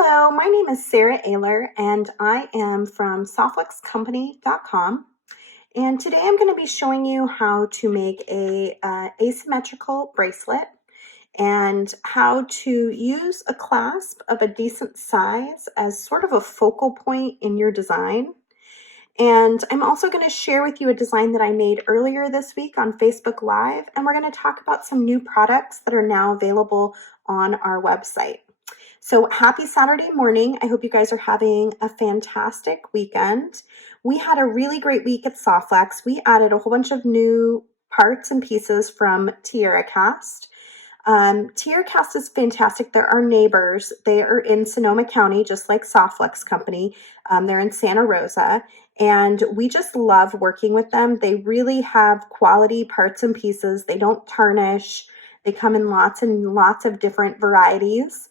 Hello, my name is Sara Oehler, and I am from softluxcompany.com. And today I'm going to be showing you how to make a asymmetrical bracelet and how to use a clasp of a decent size as sort of a focal point in your design. And I'm also going to share with you a design that I made earlier this week on Facebook Live, and we're going to talk about some new products that are now available on our website. So happy Saturday morning. I hope you guys are having a fantastic weekend. We had a really great week at Softlex. We added a whole bunch of new parts and pieces from TierraCast. TierraCast is fantastic. They're our neighbors. They are in Sonoma County, just like Softlex Company. They're in Santa Rosa, and we just love working with them. They really have quality parts and pieces. They don't tarnish. They come in lots and lots of different varieties.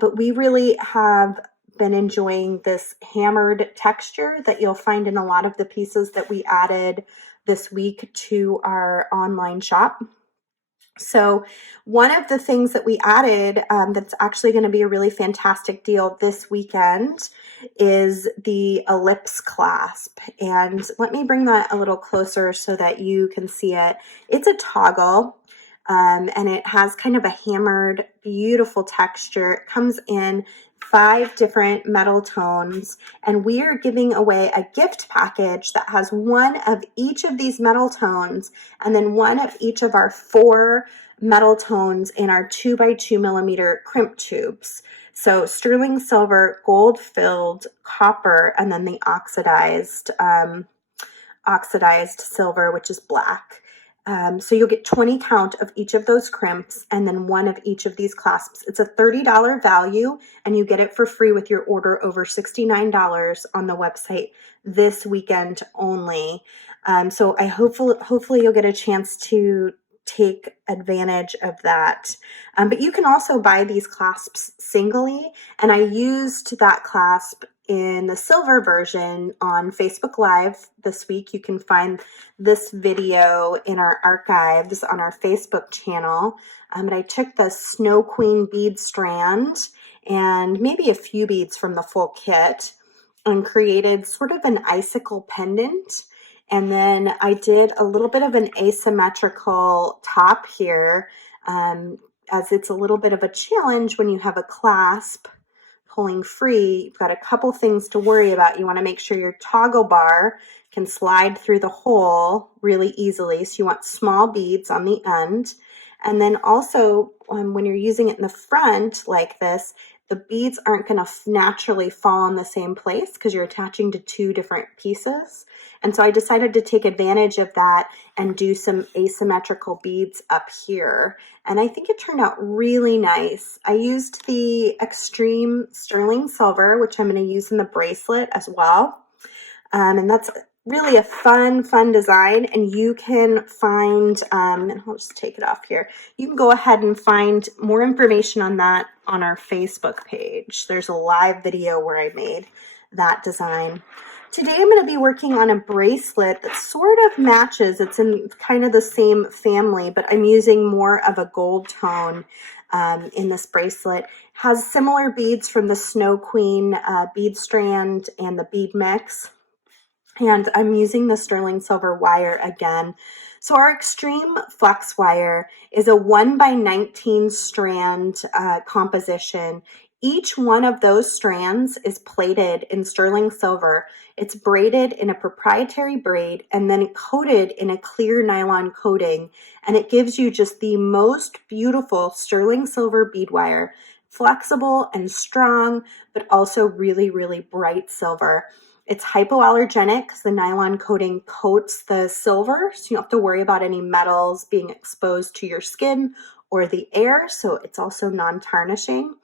But we really have been enjoying this hammered texture that you'll find in a lot of the pieces that we added this week to our online shop. So one of the things that we added that's actually going to be a really fantastic deal this weekend is the ellipse clasp. And let me bring that a little closer so that you can see it. It's a toggle. And it has kind of a hammered, beautiful texture. It comes in 5 different metal tones, and we are giving away a gift package that has one of each of these metal tones and then one of each of our 4 metal tones in our 2x2 millimeter crimp tubes. So sterling silver, gold filled, copper, and then the oxidized silver, which is black. So you'll get 20 count of each of those crimps and then one of each of these clasps. It's a $30 value, and you get it for free with your order over $69 on the website this weekend only. So I hopefully you'll get a chance to take advantage of that. But you can also buy these clasps singly, and I used that clasp in the silver version on Facebook Live this week. You can find this video in our archives on our Facebook channel. But I took the Snow Queen bead strand and maybe a few beads from the full kit and created sort of an icicle pendant. And then I did a little bit of an asymmetrical top here, as it's a little bit of a challenge when you have a clasp pulling free. You've got a couple things to worry about. You want to make sure your toggle bar can slide through the hole really easily. So you want small beads on the end. And then also when you're using it in the front like this, the beads aren't going to naturally fall in the same place because you're attaching to 2 different pieces. And so I decided to take advantage of that and do some asymmetrical beads up here. And I think it turned out really nice. I used the extreme sterling silver, which I'm going to use in the bracelet as well. And that's really a fun design. And you can find, and I'll just take it off here. You can go ahead and find more information on that on our Facebook page. There's a live video where I made that design. Today I'm going to be working on a bracelet that sort of matches. It's in kind of the same family, but I'm using more of a gold tone in this bracelet. Has similar beads from the Snow Queen bead strand and the bead mix. And I'm using the sterling silver wire again. So our extreme flex wire is a 1x19 strand composition. Each one of those strands is plated in sterling silver. It's braided in a proprietary braid and then coated in a clear nylon coating. And it gives you just the most beautiful sterling silver bead wire, flexible and strong, but also really, really bright silver. It's hypoallergenic because the nylon coating coats the silver, so you don't have to worry about any metals being exposed to your skin or the air, so it's also non-tarnishing.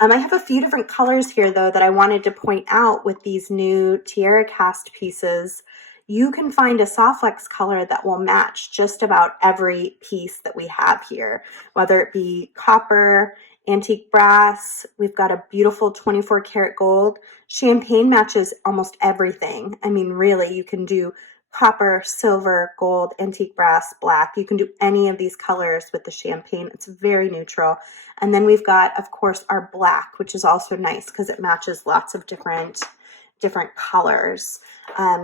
I have a few different colors here, though, that I wanted to point out with these new TierraCast pieces. You can find a Softlex color that will match just about every piece that we have here, whether it be copper, antique brass. We've got a beautiful 24 karat gold. Champagne matches almost everything. I mean, really, you can do copper, silver, gold, antique brass, black. You can do any of these colors with the champagne. It's very neutral. And then we've got, of course, our black, which is also nice because it matches lots of different colors.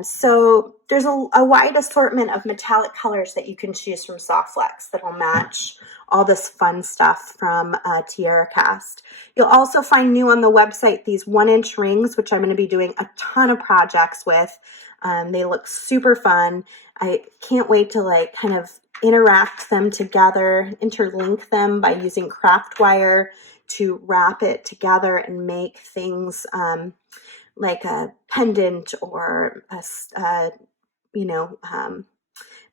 So there's a wide assortment of metallic colors that you can choose from Softflex that will match all this fun stuff from TierraCast. You'll also find new on the website these 1-inch rings, which I'm going to be doing a ton of projects with. They look super fun. I can't wait to like kind of interact them together, interlink them by using craft wire to wrap it together and make things like a pendant or a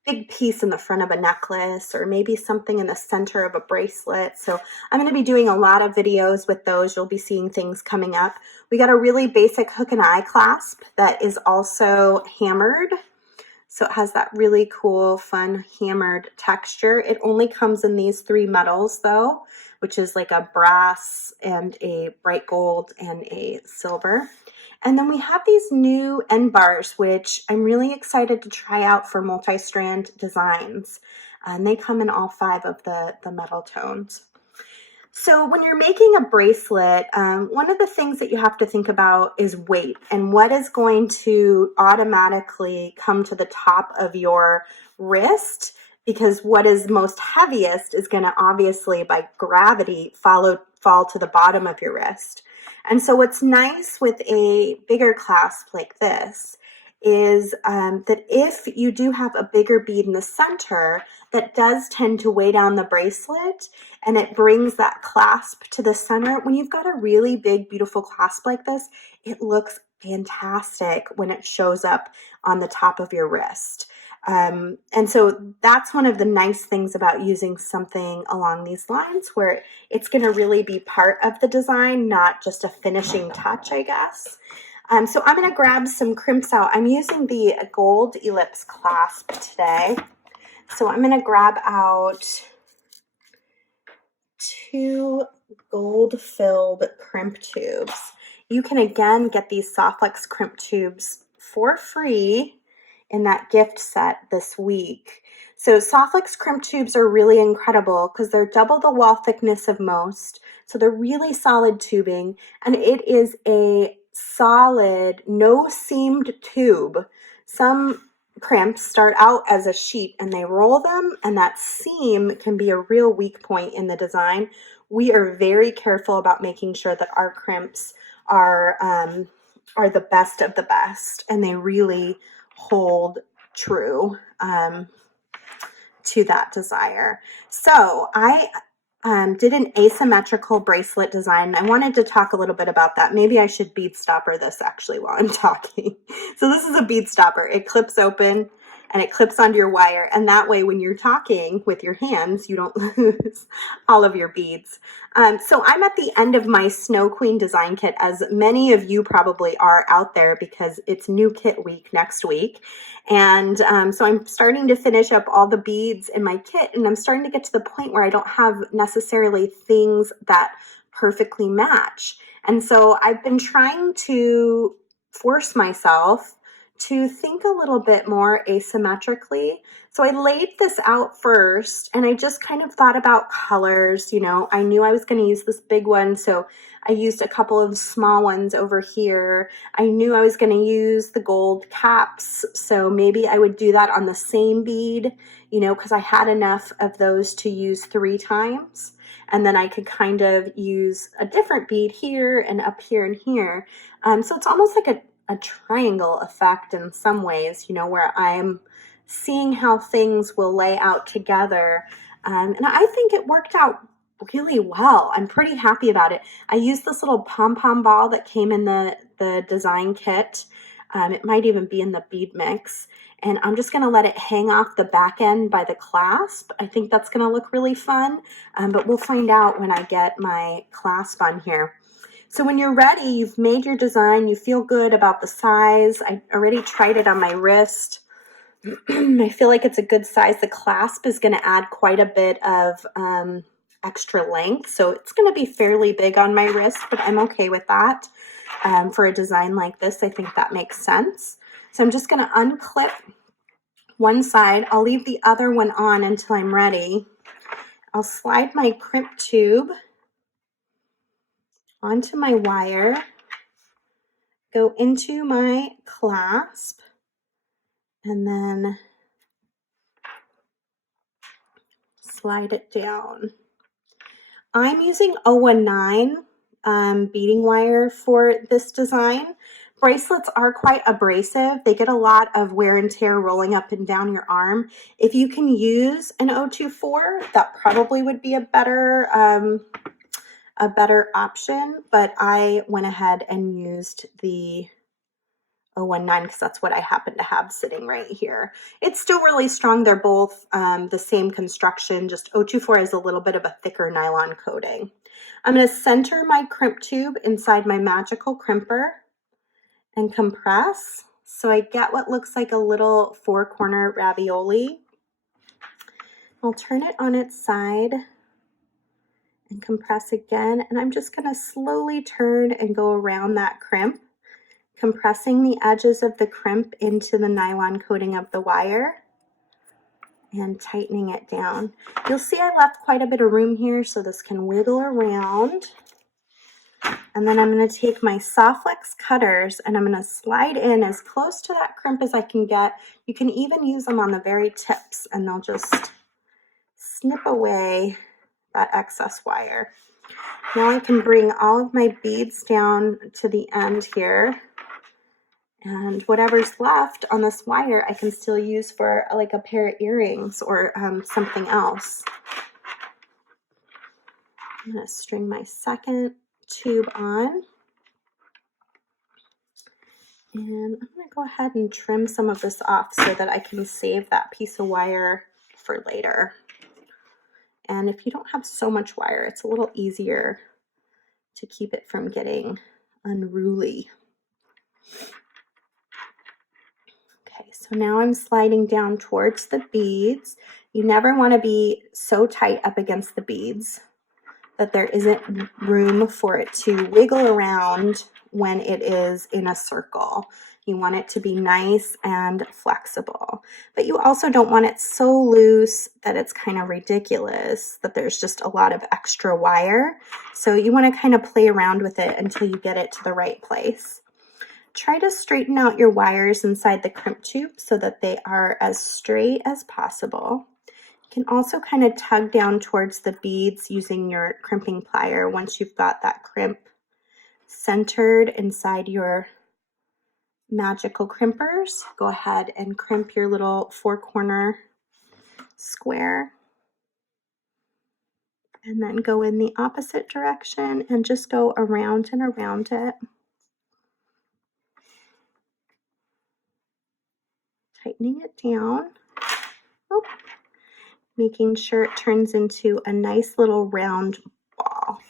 big piece in the front of a necklace, or maybe something in the center of a bracelet. So I'm going to be doing a lot of videos with those. You'll be seeing things coming up. We got a really basic hook and eye clasp that is also hammered. So it has that really cool, fun hammered texture. It only comes in these 3 metals though, which is like a brass and a bright gold and a silver. And then we have these new end bars, which I'm really excited to try out for multi-strand designs. And they come in all 5 of the metal tones. So when you're making a bracelet, one of the things that you have to think about is weight and what is going to automatically come to the top of your wrist, because what is most heaviest is going to obviously by gravity fall to the bottom of your wrist. And so what's nice with a bigger clasp like this is that if you do have a bigger bead in the center, that does tend to weigh down the bracelet and it brings that clasp to the center. When you've got a really big, beautiful clasp like this, it looks fantastic when it shows up on the top of your wrist. And so that's one of the nice things about using something along these lines, where it's going to really be part of the design, not just a finishing touch, I guess. So I'm going to grab some crimps out. I'm using the gold ellipse clasp today. So I'm going to grab out 2 gold-filled crimp tubes. You can again get these Softflex crimp tubes for free in that gift set this week. So Softflex crimp tubes are really incredible because they're double the wall thickness of most. So they're really solid tubing, and it is a solid, no seamed tube. Some crimps start out as a sheet and they roll them, and that seam can be a real weak point in the design. We are very careful about making sure that our crimps are the best of the best, and they really hold true to that desire. So I did an asymmetrical bracelet design. I wanted to talk a little bit about that. Maybe I should bead stopper this actually while I'm talking. So this is a bead stopper. It clips open and it clips onto your wire. And that way, when you're talking with your hands, you don't lose all of your beads. So I'm at the end of my Snow Queen design kit, as many of you probably are out there because it's new kit week next week. And so I'm starting to finish up all the beads in my kit, and I'm starting to get to the point where I don't have necessarily things that perfectly match. And so I've been trying to force myself to think a little bit more asymmetrically. So I laid this out first, and I just kind of thought about colors. You know, I knew I was going to use this big one, so I used a couple of small ones over here. I knew I was going to use the gold caps, so maybe I would do that on the same bead, you know, because I had enough of those to use 3 times. And then I could kind of use a different bead here and up here and here. So it's almost like a triangle effect in some ways, you know, where I'm seeing how things will lay out together. And I think it worked out really well. I'm pretty happy about it. I used this little pom-pom ball that came in the design kit. It might even be in the bead mix. And I'm just going to let it hang off the back end by the clasp. I think that's going to look really fun, but we'll find out when I get my clasp on here. So when you're ready, you've made your design, you feel good about the size. I already tried it on my wrist. I feel like it's a good size. The clasp is going to add quite a bit of extra length, so it's going to be fairly big on my wrist, but I'm okay with that. For a design like this, I think that makes sense. So I'm just going to unclip one side. I'll leave the other one on until I'm ready. I'll slide my crimp tube onto my wire, go into my clasp, and then slide it down. I'm using 019 beading wire for this design. Bracelets are quite abrasive. They get a lot of wear and tear rolling up and down your arm. If you can use an 024, that probably would be a better option, but I went ahead and used the 019 because that's what I happen to have sitting right here. It's still really strong. They're both the same construction, just 024 is a little bit of a thicker nylon coating. I'm going to center my crimp tube inside my magical crimper and compress so I get what looks like a little 4-corner ravioli. I'll turn it on its side and compress again, and I'm just going to slowly turn and go around that crimp, compressing the edges of the crimp into the nylon coating of the wire and tightening it down. You'll see I left quite a bit of room here so this can wiggle around. And then I'm going to take my soft flex cutters and I'm going to slide in as close to that crimp as I can get. You can even use them on the very tips and they'll just snip away that excess wire. Now I can bring all of my beads down to the end here. And whatever's left on this wire, I can still use for like a pair of earrings or something else. I'm going to string my second tube on. And I'm going to go ahead and trim some of this off so that I can save that piece of wire for later. And if you don't have so much wire, it's a little easier to keep it from getting unruly. Okay, so now I'm sliding down towards the beads. You never want to be so tight up against the beads that there isn't room for it to wiggle around when it is in a circle. You want it to be nice and flexible, but you also don't want it so loose that it's kind of ridiculous, that there's just a lot of extra wire. So you want to kind of play around with it until you get it to the right place. Try to straighten out your wires inside the crimp tube so that they are as straight as possible. You can also kind of tug down towards the beads using your crimping plier once you've got that crimp centered inside your magical crimpers. Go ahead and crimp your little 4-corner square. And then go in the opposite direction and just go around and around it. Tightening it down. Oh. Making sure it turns into a nice little round ball.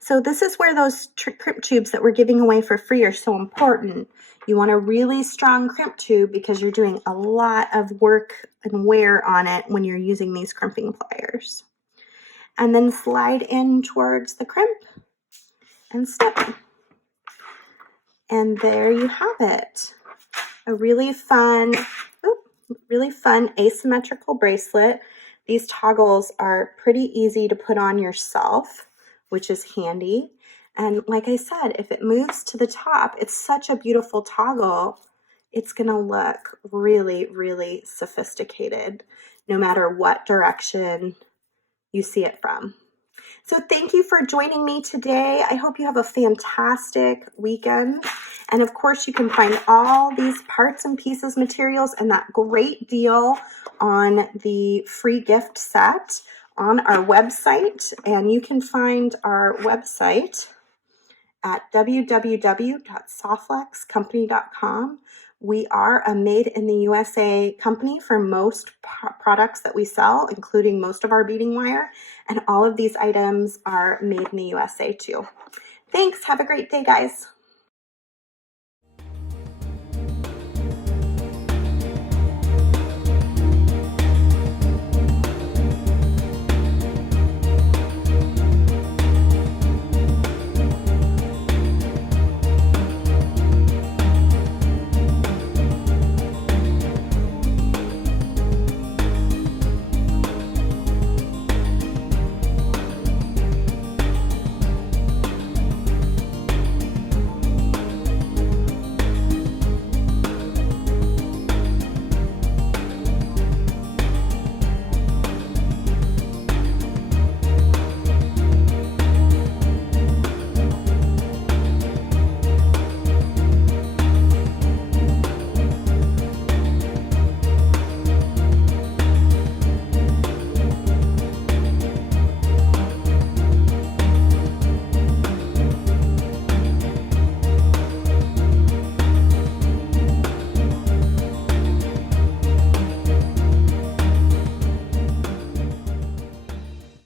So this is where those crimp tubes that we're giving away for free are so important. You want a really strong crimp tube because you're doing a lot of work and wear on it when you're using these crimping pliers. And then slide in towards the crimp and snip. And there you have it. A really fun asymmetrical bracelet. These toggles are pretty easy to put on yourself, which is handy. And like I said, if it moves to the top, it's such a beautiful toggle. It's going to look really, really sophisticated no matter what direction you see it from. So thank you for joining me today. I hope you have a fantastic weekend. And of course, you can find all these parts and pieces, materials, and that great deal on the free gift set on our website. And you can find our website at www.softflexcompany.com. We are a made in the USA company for most products that we sell, including most of our beading wire. And all of these items are made in the USA too. Thanks. Have a great day, guys.